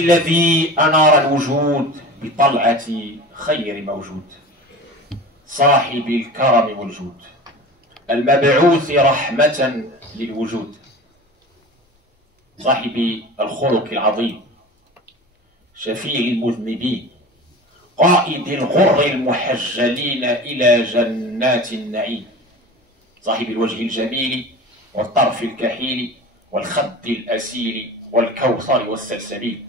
الذي أنار الوجود بطلعة خير موجود، صاحب الكرم والجود، المبعوث رحمة للوجود، صاحب الخلق العظيم، شفيع المذنبين، قائد الغر المحجلين إلى جنات النعيم، صاحب الوجه الجميل والطرف الكحيل والخد الأسيل والكوثر والسلسبيل،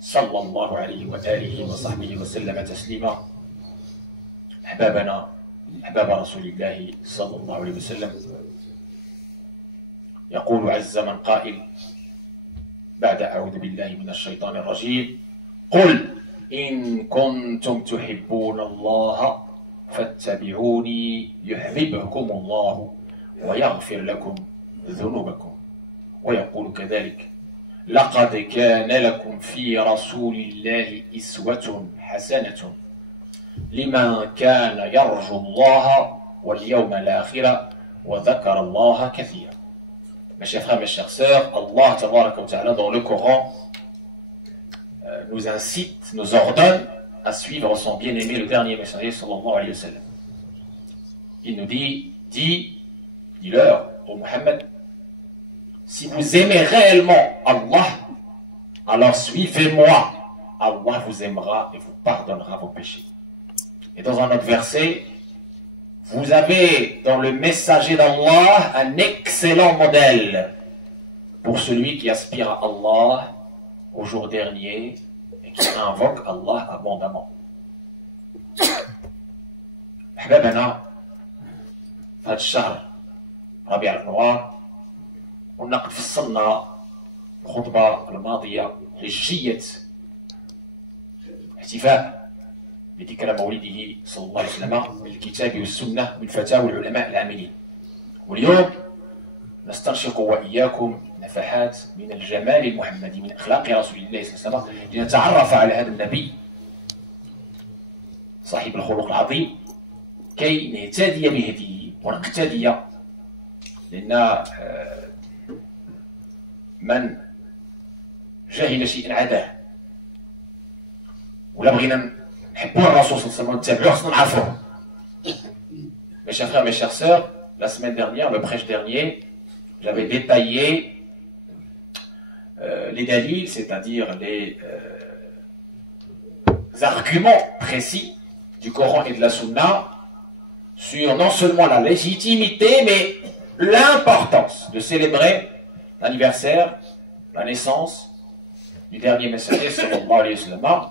صلى الله عليه وآله وصحبه وسلم تسليما. أحبابنا، أحباب رسول الله صلى الله عليه وسلم، يقول عز من قائل بعد أعوذ بالله من الشيطان الرجيم: قل إن كنتم تحبون الله فاتبعوني يحببكم الله ويغفر لكم ذنوبكم. ويقول كذلك: لقد كان لكم في رسول الله أسوة حسنة لمن كان يرجو الله واليوم الآخر وذكر الله كثيرا. Mes chers frères, mes chères sœurs, Allah Tabaraka wa Ta'ala dans le Coran nous incite, nous ordonne à suivre son bien-aimé, le dernier messager sallallahu alayhi wa sallam. Il nous dit, dis-leur, ô Muhammad, si vous aimez réellement Allah, alors suivez-moi. Allah vous aimera et vous pardonnera vos péchés. Et dans un autre verset, vous avez dans le messager d'Allah un excellent modèle pour celui qui aspire à Allah au jour dernier et qui invoque Allah abondamment. أحبابنا، في هذا الشهر ربيع الأنوار كنا قد فصلنا الخطبة الماضية لجية احتفاء بذكرى مولده صلى الله عليه وسلم بالكتاب والسنة من فتاوى العلماء العاملين. واليوم نستنشق وإياكم نفحات من الجمال المحمدي، من أخلاق رسول الله صلى الله عليه وسلم، لنتعرف على هذا النبي صاحب الخلق العظيم كي نهتدي بهديه ونقتدي، لأن من جهل شيئا عداه، ولا بغينا نحبوا الرسول صلى الله عليه وسلم ونتبعوه خصنا نعرفوه. Mes chers frères, mes chères sœurs, la semaine dernière, le prêche dernier, j'avais détaillé les dalils, c'est-à-dire les arguments précis du Coran et de la Sunna sur non seulement la légitimité, mais l'importance de célébrer l'anniversaire, la naissance du dernier messager, sallallahu alayhi wa sallam,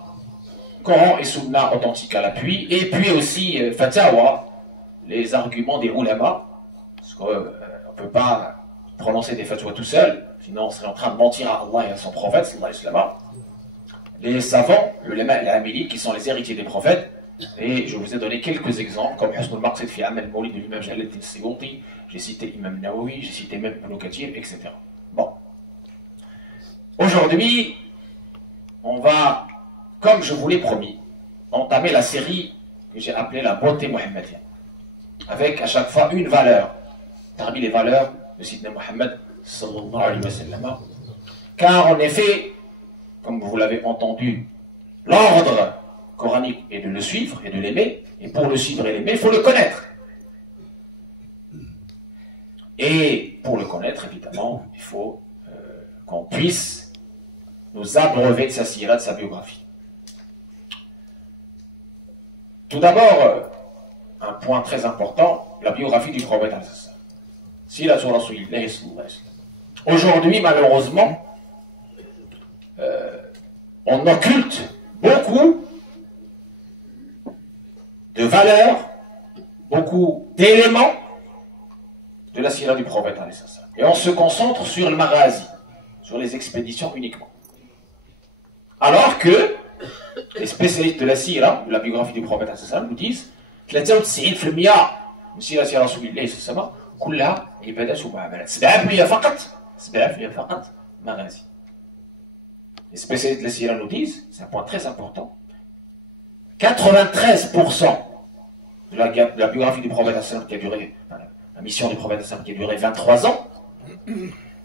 Coran et Sunna authentiques à l'appui, et puis aussi Fatawa, les arguments des ulama, parce qu'on ne peut pas prononcer des fatwas tout seul, sinon on serait en train de mentir à Allah et à son prophète, sallallahu alayhi wa sallam. Les savants, les ulama et les amili, qui sont les héritiers des prophètes, et je vous ai donné quelques exemples, comme Husn al-Maqsid fi Amal al-Mawlid de l'imam Jalaluddin Suyuti, j'ai cité Imam Nawawi, j'ai cité même Ibn Kathir, etc. Bon. Aujourd'hui, on va, comme je vous l'ai promis, entamer la série que j'ai appelée la beauté muhammadienne, avec à chaque fois une valeur, parmi les valeurs de Sidna Muhammad sallallahu alayhi wa sallam. Car en effet, comme vous l'avez entendu, l'ordre coranique est de le suivre et de l'aimer, et pour le suivre et l'aimer, il faut le connaître. Et pour le connaître, évidemment, il faut qu'on puisse nous abreuver de sa sira, de sa biographie. Tout d'abord, un point très important, la biographie du prophète. Aujourd'hui, malheureusement, on occulte beaucoup de valeurs, beaucoup d'éléments de la sira du prophète. Et on se concentre sur le maghazi, sur les expéditions uniquement. Alors que les spécialistes de la sira, de la biographie du prophète, nous disent 93% من سيرة رسول الله صلى الله عليه وسلم كلها عبادات ومعاملات، 7% فقط مغازي. Les spécialistes de la sira nous disent, c'est un point très important, 93% de la biographie du prophète qui a duré, la mission du prophète qui a duré 23 ans,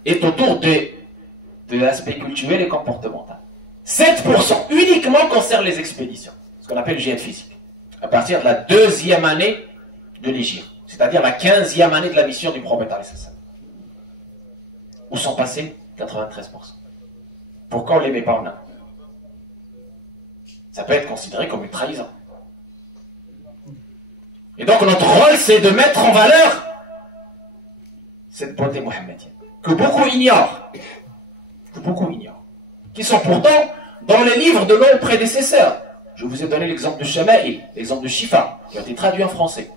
est autour de l'aspect culturel et comportemental. 7% uniquement concerne les expéditions, ce qu'on appelle le djihad physique, à partir de la 2e année de l'Hégire, c'est-à-dire la 15e année de la mission du prophète alayhi salam. Où sont passés 93%. Pourquoi on ne les met pas en œuvre? Ça peut être considéré comme une trahison. Et donc notre rôle, c'est de mettre en valeur cette beauté mohammedienne, que beaucoup ignorent, qui sont pourtant dans les livres de nos prédécesseurs. Je vous ai donné l'exemple de Shama'il, l'exemple de Shifa, qui a été traduit en français.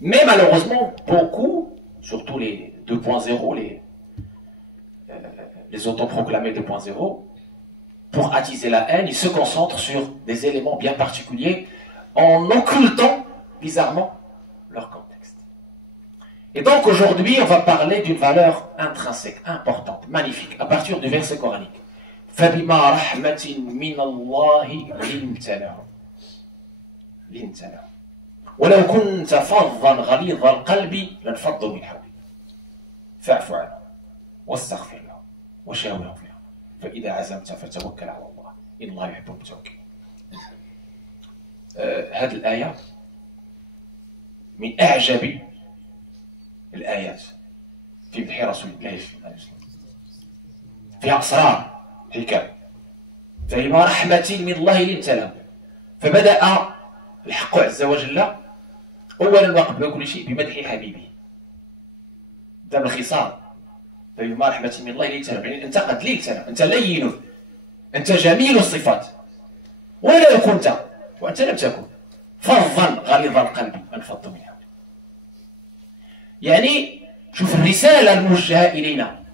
Mais malheureusement, beaucoup, surtout les 2.0, les autoproclamés 2.0, pour attiser la haine, ils se concentrent sur des éléments bien particuliers en occultant, bizarrement, leur contexte. Et donc aujourd'hui, on va parler d'une valeur intrinsèque, importante, magnifique, à partir du verset coranique. فَبِمَا رَحْمَةٍ مِّنَ اللَّهِ لِنْتَ لَهُمْ وَلَوْ كُنْتَ فَظًّا غَلِيظَ الْقَلْبِ لَانفَضُّوا مِنْ حَوْلِكَ فَاعْفُ عَنْهُمْ وَاسْتَغْفِرْ لَهُمْ وَشَاوِرْهُمْ فِي الْأَمْرِ فَإِذَا عَزَمْتَ فَتَوَكَّلْ عَلَى اللَّهِ إِنَّ اللَّهَ يُحِبُّ الْمُتَوَكِّلِينَ. هذه الآية من أعجب الآيات في مدح رسول الله صلى الله عليه وسلم. فيها أسرار حكم. فبما رحمة من الله لنت لهم. فبدأ الحق عز وجل أولا وقبل كل شيء بمدح حبيبه. بدأ بالخصال. فبما رحمة من الله لنت لهم. يعني أنت قد لنت لهم. أنت لين. أنت جميل الصفات. ولو كنت وأنت لم تكن فظا غليظ القلب انفض من حولك. يعني شوف الرسالة الموجهة إلينا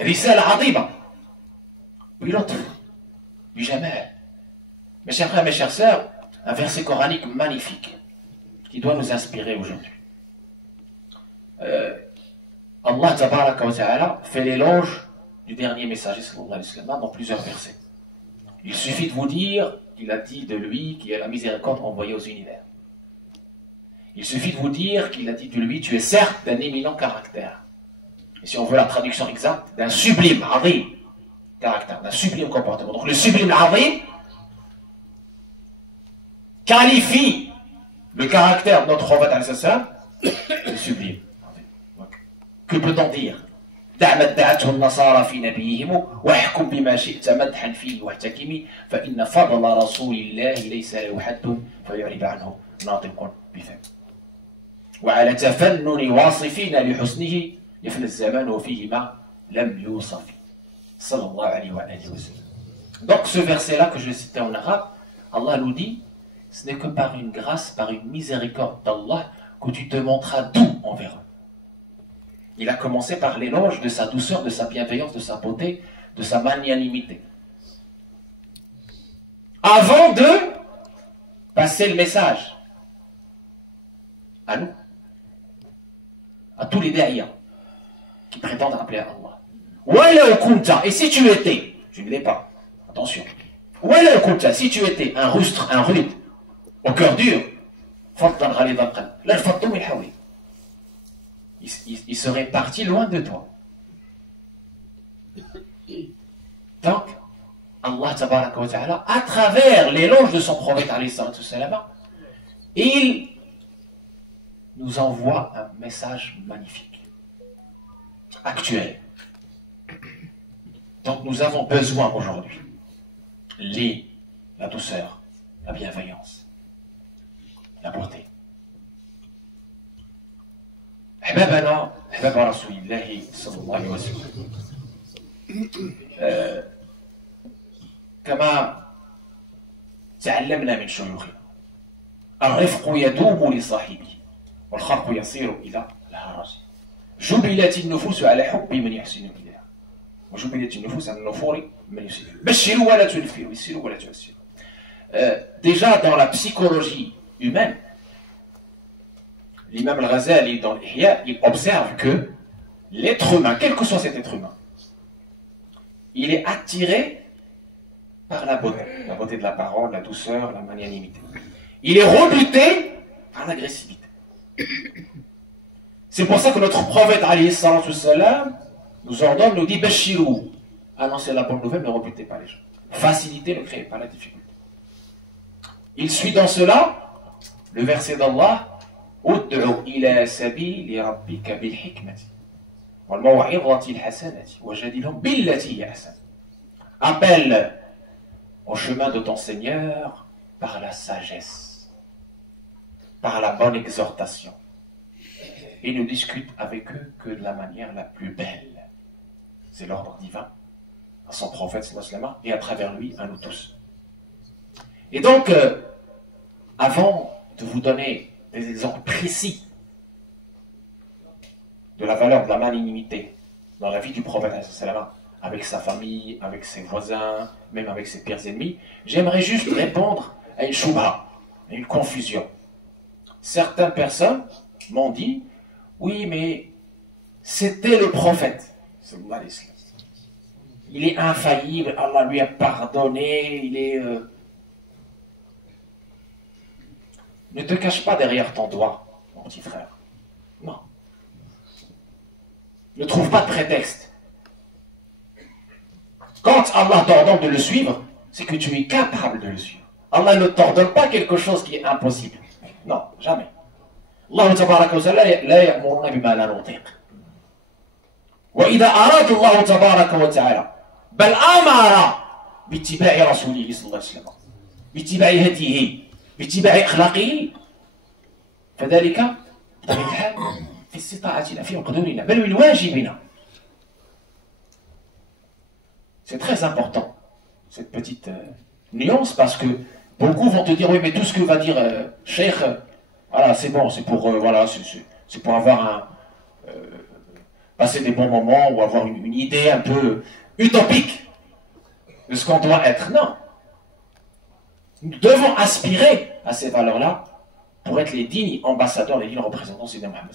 رسالة عظيمة بلطف بجمال. Mes chers frères, mes chères sœurs, un verset coranique magnifique qui doit nous inspirer aujourd'hui. Allah tabaraka wa ta'ala fait l'éloge du dernier messager sallallahu alayhi wa sallam dans plusieurs versets. Il suffit de vous dire qu'il a dit de lui qui est la miséricorde envoyée aux univers. Il suffit de vous dire qu'il a dit de lui, tu es certes d'un éminent caractère. Et si on veut la traduction exacte, d'un sublime, azim, caractère, d'un sublime comportement. Donc le sublime, azim, qualifie le caractère de notre prophète alayhi salam, le sublime. Donc, que peut-on dire? دع دعته النصارى في نبيهم واحكم بما شئت مدحا فيه واحتكمي فإن فضل رسول الله ليس له حد فيعرب عنه ناطق بفم وعلى تفنن واصفين لحسنه يفنى الزمان وفيه ما لم يوصف صلى الله عليه وآله وسلم. Donc ce verset-là que je citais en arabe, Allah nous dit, ce n'est que par une grâce, par une miséricorde d'Allah que tu te montras doux envers eux. Il a commencé par l'éloge de sa douceur, de sa bienveillance, de sa beauté, de sa magnanimité. Avant de passer le message à nous, à tous les derrière qui prétendent appeler à Allah. Walaw kunta, et si tu étais, je ne l'ai pas, attention, Walaw kunta, si tu étais un rustre, un rude, au cœur dur, faddan ghalid al-qalb, la faddu min hawli. Il serait parti loin de toi. Donc, Allah tabaraka wa ta'ala, à travers l'éloge de son prophète alayhi salam, il nous envoie un message magnifique, actuel. Donc nous avons besoin aujourd'hui, la douceur, la bienveillance, la beauté. أحبابنا أحباب رسول الله صلى الله عليه وسلم كما تعلمنا من شيوخنا الرفق يدوم لصاحبه والخرق يصير إلى الهرج جبلت النفوس على حب من يحسن إليها وجبلت النفوس على النفور من يسير بشروا ولا تنفروا يسروا ولا تعسروا. Déjà dans la psychologie humaine, l'imam al-Ghazali, dans l'Ihya, il observe que l'être humain, quel que soit cet être humain, il est attiré par la beauté de la parole, la douceur, la magnanimité. Il est rebuté par l'agressivité. C'est pour ça que notre prophète, alayhi salatu wassalam, nous ordonne, nous dit, Bashirou, annoncer la bonne nouvelle, ne rebutez pas les gens. Facilitez, ne créez pas la difficulté. Il suit dans cela le verset d'Allah Ud'u ila sabili rabbika bil hikmati wal maw'izati al hasanati wajadilhum billati hiya ahsan. Appelle au chemin de ton Seigneur par la sagesse, par la bonne exhortation, et ne discute avec eux que de la manière la plus belle. C'est l'ordre divin à son prophète sallallahu et à travers lui à nous tous. Et donc, avant de vous donner des exemples précis de la valeur de la magnanimité dans la vie du prophète avec sa famille, avec ses voisins, même avec ses pires ennemis, j'aimerais juste répondre à une choubha, à une confusion. Certaines personnes m'ont dit, oui, mais c'était le prophète. Il est infaillible, Allah lui a pardonné, il est... Ne te cache pas derrière ton doigt, mon petit frère. Non. Ne trouve pas de prétexte. Quand Allah t'ordonne de le suivre, c'est que tu es capable de le suivre. Allah ne t'ordonne pas quelque chose qui est impossible. Non, jamais. Allah tabaraka wa ta'ala la ya'muruna bima la nutiq. Wa idha arada Allah tabaraka wa ta'ala bal amara bittiba'i rasulihi sallallahu alayhi wa sallam bittiba'i hadihi باتباع اخلاقه فذلك بطبيعه الحال في استطاعتنا في مقدورنا بل من واجبنا. C'est très important cette petite nuance parce que beaucoup vont te dire oui mais tout ce que va dire Cheikh voilà c'est bon c'est pour voilà c'est pour avoir passer des bons moments ou avoir une idée un peu utopique de ce qu'on doit être. Non. Nous devons aspirer à ces valeurs-là pour être les dignes ambassadeurs, les dignes représentants de Mohammed.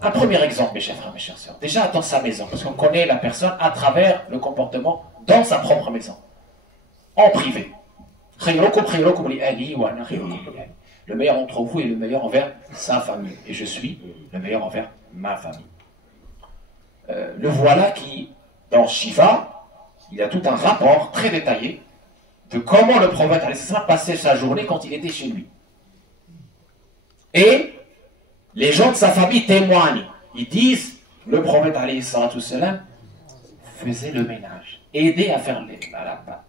Un premier exemple, mes chers frères, mes chères sœurs, déjà dans sa maison, parce qu'on connaît la personne à travers le comportement dans sa propre maison, en privé. Le meilleur d'entre vous est le meilleur envers sa famille, et je suis le meilleur envers ma famille. Le voilà qui, dans Shiva, il y a tout un rapport très détaillé de comment le prophète passait sa journée quand il était chez lui. Et les gens de sa famille témoignent. Ils disent, le prophète faisait le ménage, aidait à faire la pâte,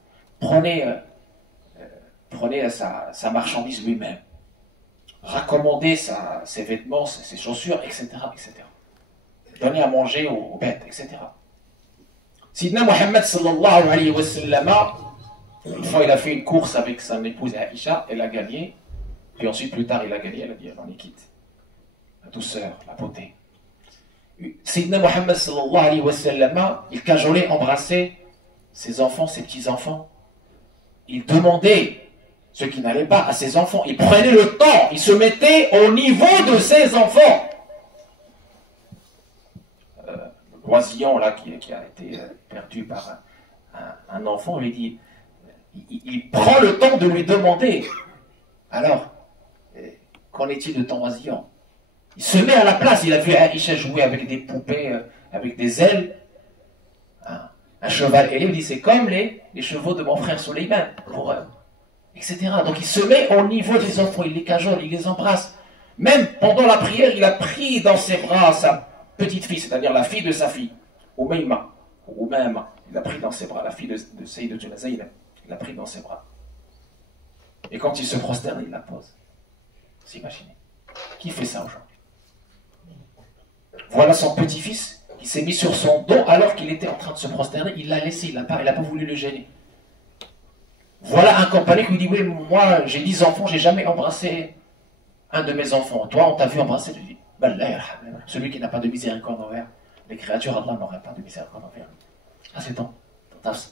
prenait sa marchandise lui-même, raccommodait ses vêtements, ses chaussures, etc., etc. Donnait à manger aux bêtes, etc. Sidna Muhammad sallallahu alayhi wa sallam, une fois, il a fait une course avec son épouse Aïcha, elle a gagné. Puis ensuite, plus tard, il a gagné, elle a dit, on est quitte. La douceur, la beauté. Sayyidina Muhammad sallallahu alayhi wa sallam, il cajolait, embrassait ses enfants, ses petits-enfants. Il demandait ce qui n'allait pas à ses enfants. Il prenait le temps, il se mettait au niveau de ses enfants. L'oisillon, là, qui a été perdu par un enfant, lui dit... Il prend le temps de lui demander alors, qu'en est-il de ton oisillon? Il se met à la place. Il a vu Aïcha jouer avec des poupées, avec des ailes, un cheval ailé. Il dit c'est comme les chevaux de mon frère Soleiman, pour eux, etc. Donc il se met au niveau des enfants, il les cajole, il les embrasse. Même pendant la prière, il a pris dans ses bras sa petite fille, c'est-à-dire la fille de sa fille, Umayma, ou Umama. Il a pris dans ses bras la fille de Sayyidatuna Zaynab. Il l'a pris dans ses bras. Et quand il se prosterne, il la pose. Vous imaginez? Qui fait ça aujourd'hui? Voilà son petit-fils qui s'est mis sur son dos alors qu'il était en train de se prosterner. Il l'a laissé, il n'a pas voulu le gêner. Voilà un compagnon qui lui dit, oui, moi j'ai 10 enfants, j'ai jamais embrassé un de mes enfants. Toi, on t'a vu embrasser. Tu dis, celui qui n'a pas de miséricorde envers les créatures, Allah n'aurait pas de miséricorde envers lui. Ah, c'est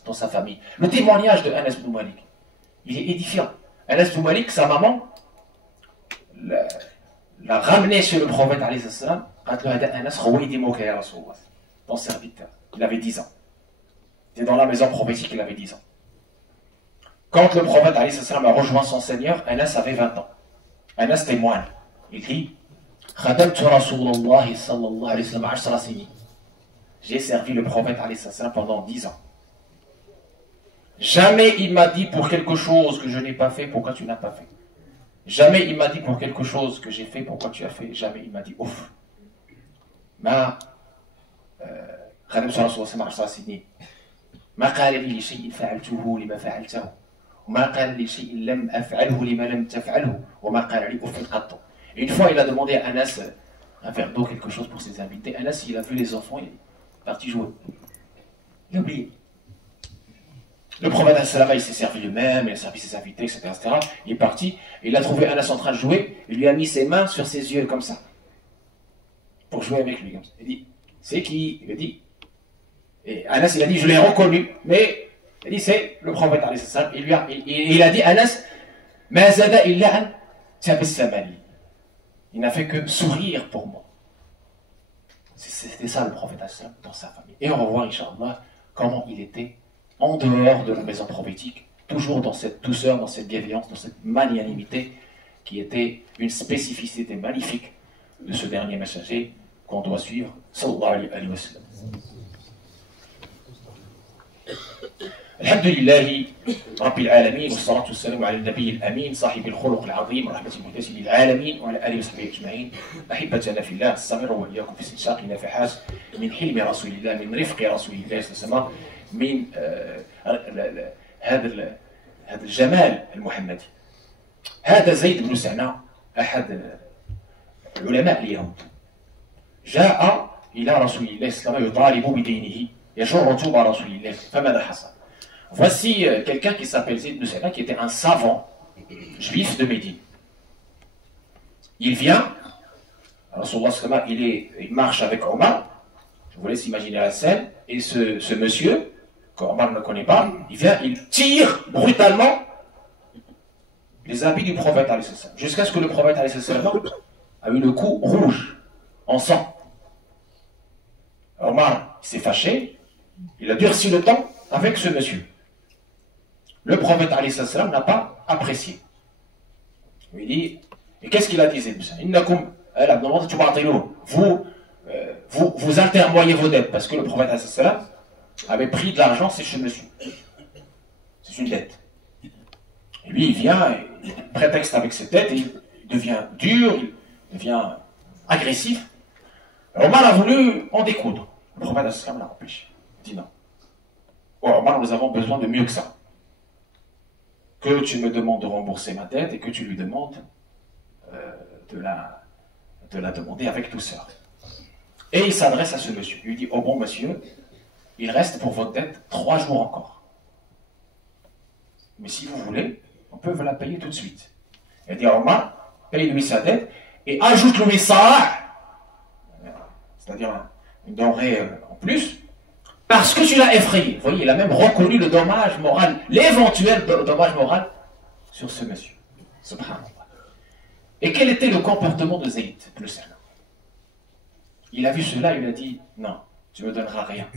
dans sa famille. Le témoignage de Anas bin Malik, il est édifiant. Anas bin Malik, sa maman, l'a ramené chez le prophète, ton serviteur. Il avait 10 ans. Il était dans la maison prophétique, il avait 10 ans. Quand le prophète a rejoint son Seigneur, Anas avait 20 ans. Anas témoigne. Il dit, j'ai servi le prophète pendant 10 ans. Jamais il m'a dit pour quelque chose que je n'ai pas fait, pourquoi tu n'as pas fait. Jamais il m'a dit pour quelque chose que j'ai fait, pourquoi tu as fait. Jamais il m'a dit ouf. ما خادم صلى الله عليه وسلم 10 سنين ما قال لي شيء فعلته لما فعلته وما قال لي شيء لم أفعله لما لم تفعله وما قال لي أف قط. Une fois il a demandé à Anas un verre d'eau, quelque chose pour ses invités. Anas il a vu les enfants, il est parti jouer. Il a oublié. Le prophète il s'est servi lui-même, il a servi ses invités, etc., etc. Il est parti, il a trouvé Anas en train de jouer, il lui a mis ses mains sur ses yeux comme ça, pour jouer avec lui. Comme ça. Il dit, c'est qui? Il a dit, et Anas il a dit, je l'ai reconnu, mais il a dit, c'est le prophète. Il a dit, Anas, ma zada illa an tabassamani. Il n'a fait que sourire pour moi. C'était ça le prophète dans sa famille. Et on va voir, Inch'Allah, comment il était en dehors de la maison prophétique, toujours dans cette douceur, dans cette bienveillance, dans cette magnanimité qui était une spécificité magnifique de ce dernier messager qu'on doit suivre, sallallahu alayhi wa sallam. الحمد لله رب العالمين والصلاة والسلام على النبي الأمين صاحب الخلق العظيم ورحمة المهتدين للعالمين وعلى آله وصحبه أجمعين. أحبتنا في الله استمر وإياكم في استنشاق نفحات من حلم رسول الله، من رفق رسول الله صلى الله عليه وسلم، من هذا الجمال المحمدي. هذا زيد بن سعنة أحد علماء اليهود جاء إلى رسول الله صلى الله عليه وسلم يطالب بدينه يجر توب رسول الله. فماذا حصل؟ Voici quelqu'un qui s'appelle Zayd ibn Sa'na, qui était un savant juif de Médine. Il vient, Rasulullah sallallahu alayhi wa sallam, il marche avec Omar, je vous laisse imaginer la scène, et ce monsieur, qu'Omar ne connaît pas, il vient, il tire brutalement les habits du prophète alayhi salam, jusqu'à ce que le prophète alayhi salam a eu le cou rouge, en sang. Omar s'est fâché, il a durci le temps avec ce monsieur. Le prophète alayhi salam n'a pas apprécié. Il dit, et qu'est-ce qu'il a dit? Vous intermoyez vos dettes, parce que le prophète alayhi salam avait pris de l'argent, c'est chez monsieur. C'est une dette. Et lui, il vient, il prétexte avec ses dettes, et il devient dur, il devient agressif. Omar a voulu en découdre. Le prophète alayhi salam l'a empêché. Il dit non. Oh, Omar, nous avons besoin de mieux que ça. Que tu me demandes de rembourser ma dette et que tu lui demandes de la demander avec douceur. Et il s'adresse à ce monsieur. Il lui dit, oh bon monsieur, il reste pour votre dette 3 jours encore. Mais si vous voulez, on peut vous la payer tout de suite. Il dit, Omar, paye-lui sa dette et ajoute-lui ça, c'est-à-dire une denrée en plus, parce que tu l'as effrayé. Vous voyez, il a même reconnu le dommage moral, l'éventuel dommage moral sur ce monsieur. Subhanallah. Et quel était le comportement de Zayd ibn Sa'na? Il a vu cela, il a dit, non, tu ne me donneras rien.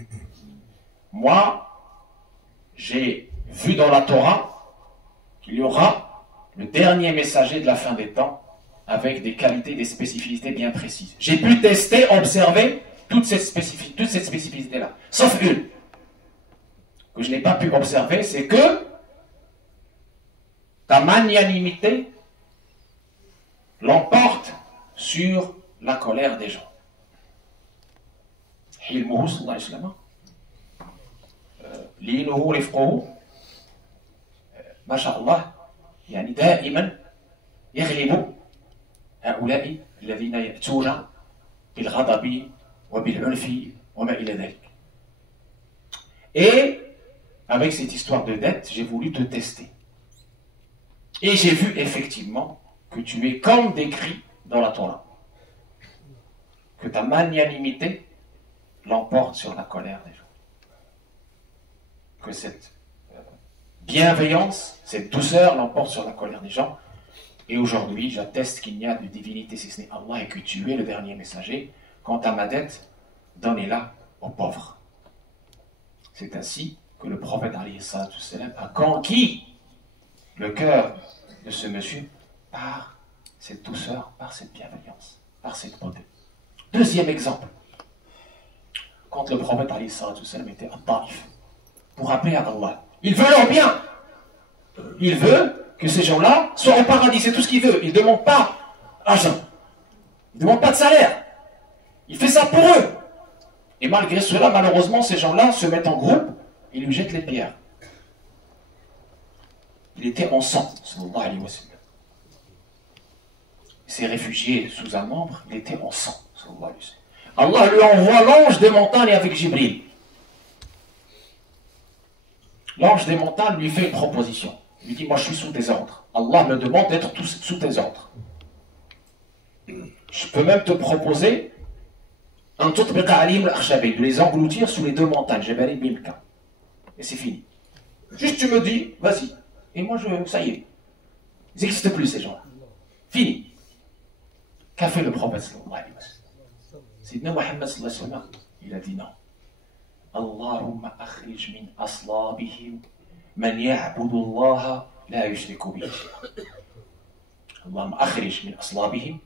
Moi, j'ai vu dans la Torah qu'il y aura le dernier messager de la fin des temps avec des qualités, des spécificités bien précises. J'ai pu tester, observer toute cette spécificité-là, sauf une que je n'ai pas pu observer, c'est que ta magnanimité l'emporte sur la colère des gens. حلمه صلى الله عليه وسلم لينه رفقه ما شاء الله يعني دائما يغلب هؤلاء الذين يأتون بالغضب وبالعنف وما إلى ذلك. Et avec cette histoire de dette, j'ai voulu te tester. Et j'ai vu effectivement que tu es comme décrit dans la Torah. Que ta magnanimité l'emporte sur la colère des gens. Que cette bienveillance, cette douceur l'emporte sur la colère des gens. Et aujourd'hui, j'atteste qu'il n'y a de divinité si ce n'est Allah et que tu es le dernier messager. Quant à ma dette, donnez-la aux pauvres. C'est ainsi que le prophète alayhi salam a conquis le cœur de ce monsieur par cette douceur, par cette bienveillance, par cette beauté. Deuxième exemple. Quand le prophète alayhi salam était à Taif, pour appeler à Allah. Il veut leur bien. Il veut que ces gens-là soient au paradis, c'est tout ce qu'il veut. Il ne demande pas argent. Il ne demande pas de salaire. Il fait ça pour eux. Et malgré cela, malheureusement, ces gens-là se mettent en groupe et lui jettent les pierres. Il était en sang, sallallahu alayhi wa sallam. Il s'est réfugié sous un membre, il était en sang, sallallahu alayhi wa sallam. Allah lui envoie l'ange des montagnes avec Jibril. L'ange des montagnes lui fait une proposition. Il lui dit, moi je suis sous tes ordres. Allah me demande d'être sous tes ordres. Je peux même te proposer de les engloutir sous les deux montagnes, Jabal Bilka. Et c'est fini. Juste tu me dis, vas-y. Et moi, ça y est. Ils n'existent plus, ces gens-là. Fini. Qu'a fait le prophète sallallahu alayhi wa sallam? Sidna Muhammad sallallahu alayhi wa sallam, il a dit non. Allahumma akhrij min aslabihim man ya'budu Allah la yushriku bihi shay'an. Allahumma akhrij min aslabihim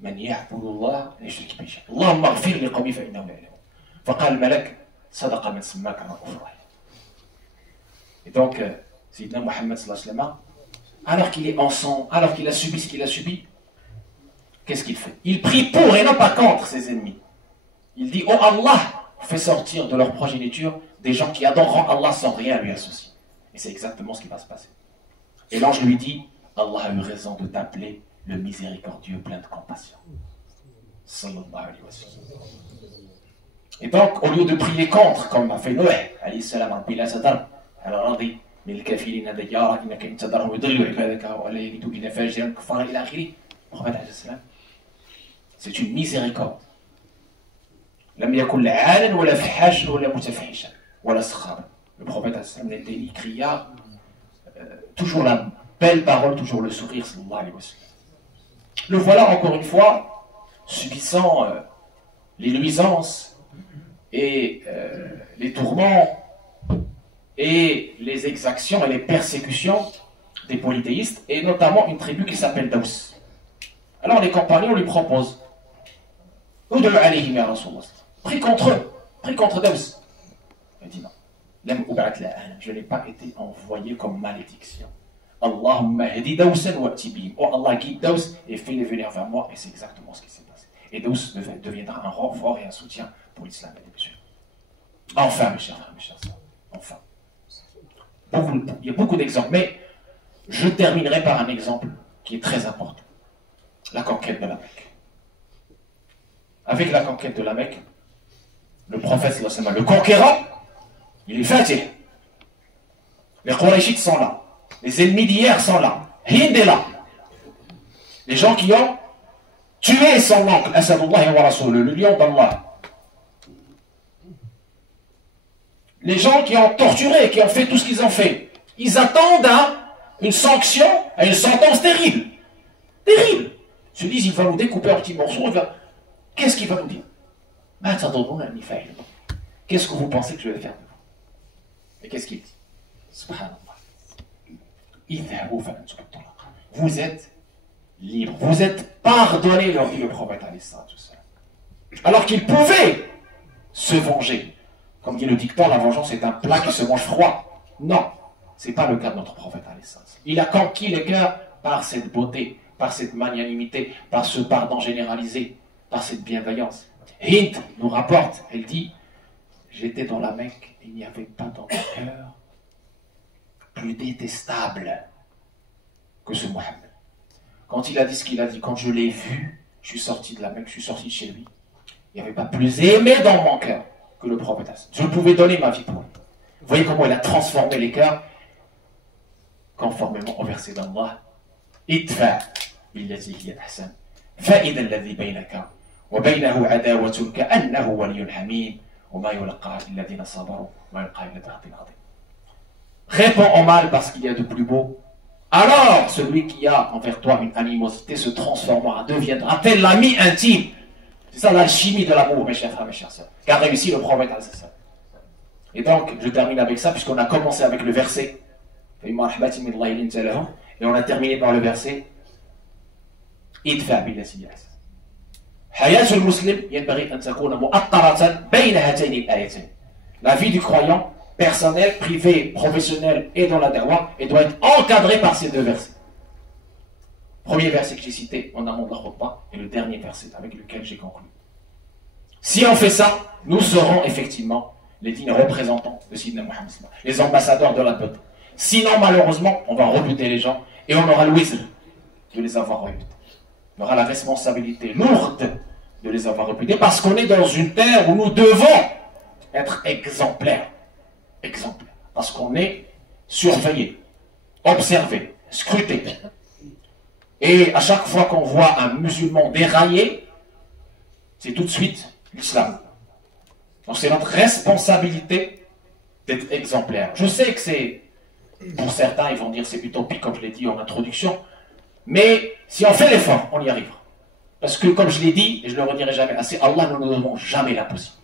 من يعبد الله لا يشرك به شيئا اللهم اغفر لقومي فانهم لا يعلمون فقال الملك صدق من سماك رؤوف رحيم. Et donc Sayyidina Muhammad sallallahu alayhi wa sallam, alors qu'il est en sang, alors qu'il a subi ce qu'il a subi, qu'est-ce qu'il fait? Il prie pour et non pas contre ses ennemis. Il dit, oh Allah, fais sortir de leur progéniture des gens qui adoreront Allah sans rien lui associer. Et c'est exactement ce qui va se passer. Et l'ange lui dit, Allah a eu raison de t'appeler le miséricordieux plein de compassion. Sallallahu alayhi wa sallam. Et donc, au lieu de prier contre, comme a fait Noé, alayhi salam, Rabbi la sadar, al-radi, min al-kafirina dayara, innaka in tadarhum yudillu ibadaka wa la yajidu illa fajiran kafara ila akhiri. Prophète alayhi salam, c'est une miséricorde. Lam yakun la'anan wa la fahashan wa la mutafahishan wa la sakhaba. Le prophète alayhi salam n'était ni criard, toujours la belle parole, toujours le sourire, sallallahu alayhi wa sallam. Le voilà encore une fois subissant les nuisances et les tourments et les exactions et les persécutions des polythéistes, et notamment une tribu qui s'appelle Daous. Alors les compagnons lui proposent, prie contre eux, prie contre Daous. Il dit non, je n'ai pas été envoyé comme malédiction. Allahumma hadi Dawsan wa atibihim. Oh Allah, guide Daous et fais-les venir vers moi. Et c'est exactement ce qui s'est passé. Et Daous deviendra un renfort et un soutien pour l'islam et les musulmans. Enfin, mes chers frères, mes chers sœurs, enfin. Il y a beaucoup d'exemples, mais je terminerai par un exemple qui est très important. La conquête de la Mecque. Avec la conquête de la Mecque, le prophète, le conquérant, il est fatih. Les Qurayshites sont là. Les ennemis d'hier sont là. Hind est là. Les gens qui ont tué son oncle, Asadullah wa Rasoul, le lion d'Allah. Les gens qui ont torturé, qui ont fait tout ce qu'ils ont fait. Ils attendent à une sanction, à une sentence terrible. Terrible. Ils se disent, il va nous découper en petits morceaux. Qu'est-ce qu'il va nous dire? Qu'est-ce que vous pensez que je vais faire de vous? Et qu'est-ce qu'il dit? Subhanallah. Vous êtes libre, vous êtes pardonné, leur dit le prophète. Alors qu'il pouvait se venger. Comme dit le dicton, la vengeance est un plat qui se mange froid. Non, ce n'est pas le cas de notre prophète. Il a conquis les cœurs par cette beauté, par cette magnanimité, par ce pardon généralisé, par cette bienveillance. Hind nous rapporte, elle dit, j'étais dans la Mecque, il n'y avait pas dans mon cœur plus détestable que ce Mohammed. Quand il a dit ce qu'il a dit, quand je l'ai vu, je suis sorti de la Mecque, je suis sorti de chez lui. Il n'y avait pas plus aimé dans mon cœur que le prophète. Je pouvais donner ma vie pour lui. Vous voyez comment il a transformé les cœurs conformément au verset d'Allah. Idfa billati hiya ahsan fa idha alladhi baynaka wa baynahu adawatun ka'annahu waliyyun hamim wa ma yulqaha illa alladhina sabaru wa yulqaha illa dharratin adhim. Réponds au mal parce qu'il y a de plus beau. Alors, celui qui a envers toi une animosité se transformera, deviendra tel l'ami intime. C'est ça l'alchimie de l'amour, mes chers frères, mes chères sœurs. Qu'a réussi le prophète. Et donc, je termine avec ça, puisqu'on a commencé avec le verset. Et on a terminé par le verset. La vie du croyant personnelle, privée, professionnelle et dans la dawa, et doit être encadrée par ces deux versets. Premier verset que j'ai cité en amont de la khutbah, et le dernier verset avec lequel j'ai conclu. Si on fait ça, nous serons effectivement les dignes représentants de Sidna Muhammad, les ambassadeurs de la beauté. Sinon, malheureusement, on va rebuter les gens et on aura le wizr de les avoir rebutés. On aura la responsabilité lourde de les avoir rebutés parce qu'on est dans une terre où nous devons être exemplaires. Exemplaires. Parce qu'on est surveillé, observé, scruté. Et à chaque fois qu'on voit un musulman dérailler, c'est tout de suite l'islam. Donc c'est notre responsabilité d'être exemplaire. Je sais que c'est, pour certains, ils vont dire c'est utopique, comme je l'ai dit en introduction, mais si on fait l'effort, on y arrivera. Parce que, comme je l'ai dit, et je ne le redirai jamais assez, Allah ne nous demande jamais l'impossible.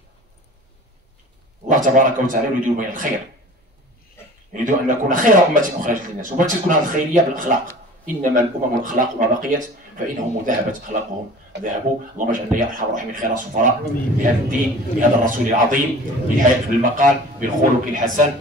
Allah tabaraka wa ta'ala يريد بين الخير. يريد أن نكون خير أمة أخرجت للناس. وما تكون هذه الخيرية بالأخلاق. إنما الأمم والأخلاق ما بقيت فإنهم ذهبت أخلاقهم ذهبوا. اللهم اجعلنا يا أرحم الراحمين خير سفراء بهذا الدين بهذا الرسول العظيم بالحياة بالمقال بالخلق الحسن.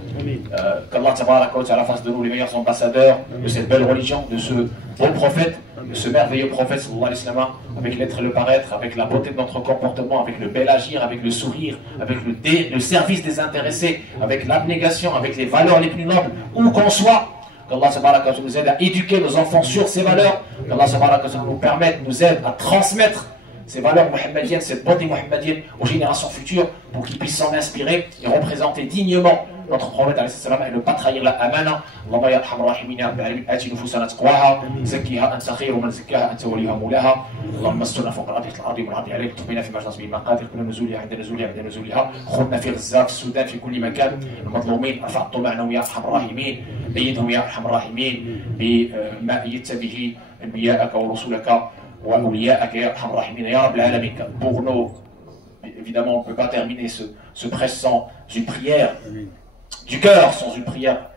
Qu'Allah tabaraka wa ta'ala fasse de nous les meilleurs ambassadeurs de cette belle religion, de ce beau prophète, de ce merveilleux prophète sallallahu alayhi wa sallam, avec l'être et le paraître, avec la beauté de notre comportement, avec le bel agir, avec le sourire, avec le service des intéressés, avec l'abnégation, avec les valeurs les plus nobles, où qu'on soit. Qu'Allah tabaraka wa ta'ala nous aide à éduquer nos enfants sur ces valeurs, qu'Allah tabaraka wa ta'ala nous permette, nous aide à transmettre ces valeurs muhammadiennes, cette beauté muhammadienne aux générations futures pour qu'ils puissent s'en inspirer et représenter dignement notre prophète et ne pas trahir la amana. Allahumma ya arhamar rahimin ya rabbal alamin ati nufusana taqwaha zakkiha anta khayru man zakkaha anta waliha mulaha. Allahumma asturna fawqa al-ardi wa al-ardi alayk tubina fi majlis bil maqadir kunna nuzuliha 'inda nuzuliha 'inda nuzuliha khudna fi Gaza fi Sudan fi kulli makan المظلومين ارفع معنا يا ارحم الراحمين ايدهم يا ارحم الراحمين بما ايدت به انبياءك ورسلك وأولياءك يا أرحم الراحمين يا رب العالمين. Pour nous, évidemment, on ne peut pas terminer ce prêche sans une prière du cœur, sans une prière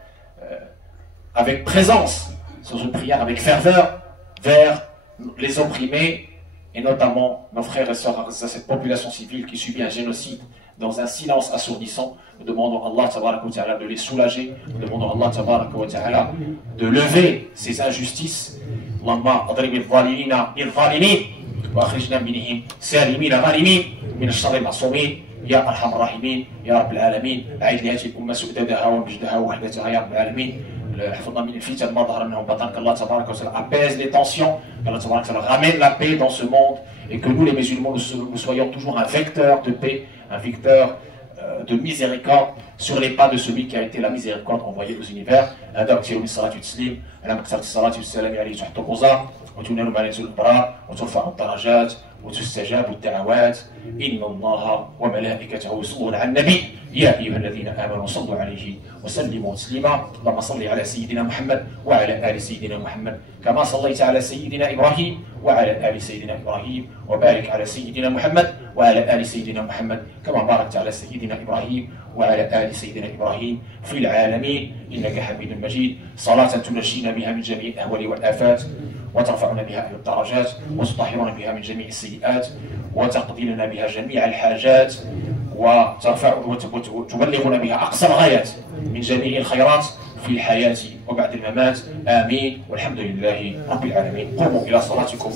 avec présence, sans une prière avec ferveur vers les opprimés et notamment nos frères et sœurs, cette population civile qui subit un génocide dans un silence assourdissant. Nous demandons à Allah tabaraka wa ta'ala de les soulager, nous demandons à Allah tabaraka wa ta'ala de lever ces injustices. Allahumma adrib al-zalimina bil-zalimin wa akhrijna minhum salimin ghanimin min ash-sharr al-ma'sumin ya arhamar rahimin ya rabbal alamin. أعد لهذه الأمة سؤددها ومجدها ووحدتها يا رب العالمين. حفظنا من الفتن ما ظهر منهم بطن. qu'Allah tabaraka wa ta'ala apaise les tensions, qu'Allah tabaraka wa ta'ala ramène la paix dans ce monde et que nous les musulmans nous soyons toujours un vecteur de paix, un vecteur de miséricorde sur les pas de celui qui a été la miséricorde envoyée aux univers. هذا كثير من الصلاة والتسليم على مكثرة الصلاة والسلام عليه تحت القضاء وتنال منازل الأبرار وترفع الدرجات وتستجاب الدعوات. إن الله وملائكته يصلون على النبي يا أيها الذين آمنوا صلوا عليه وسلموا تسليما. اللهم صل على سيدنا محمد وعلى آل سيدنا محمد كما صليت على سيدنا إبراهيم وعلى آل سيدنا إبراهيم وبارك على سيدنا محمد وعلى آل سيدنا محمد كما باركت على سيدنا إبراهيم وعلى آل سيدنا إبراهيم في العالمين إنك حميد مجيد. صلاة تنجينا بها من جميع الأهوال والآفات وترفعنا بها إلى الدرجات وتطهرنا بها من جميع السيئات وتقضي لنا بها جميع الحاجات وتبلغنا بها أقصى الغايات من جميع الخيرات في الحياة وبعد الممات. آمين والحمد لله رب العالمين. قوموا إلى صلاتكم.